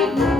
Thank you.